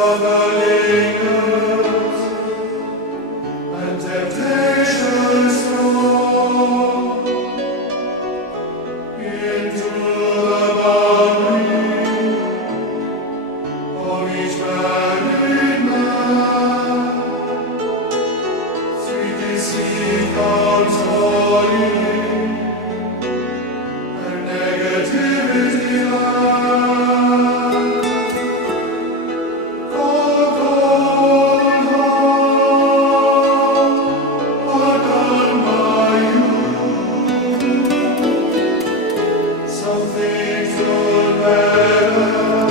struggling earth, and temptations thrown into the boundary of each married man. Sweet deceit comes calling, and negativity lies. Cold heart, are done by you. Some things don't matter,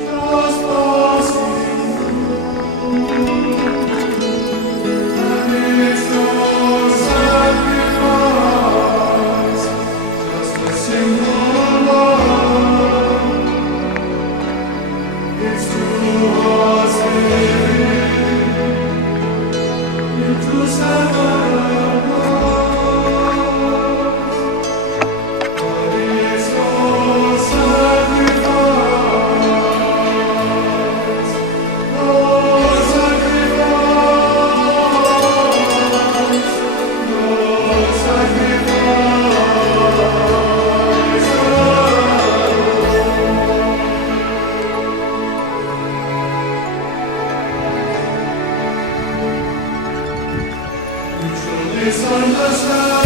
just passing through, and it's no sacrifice, just a simple one. It's to us living into Savannah, but it's no sacrifice, no sacrifice, no sacrifice. You should misunderstand.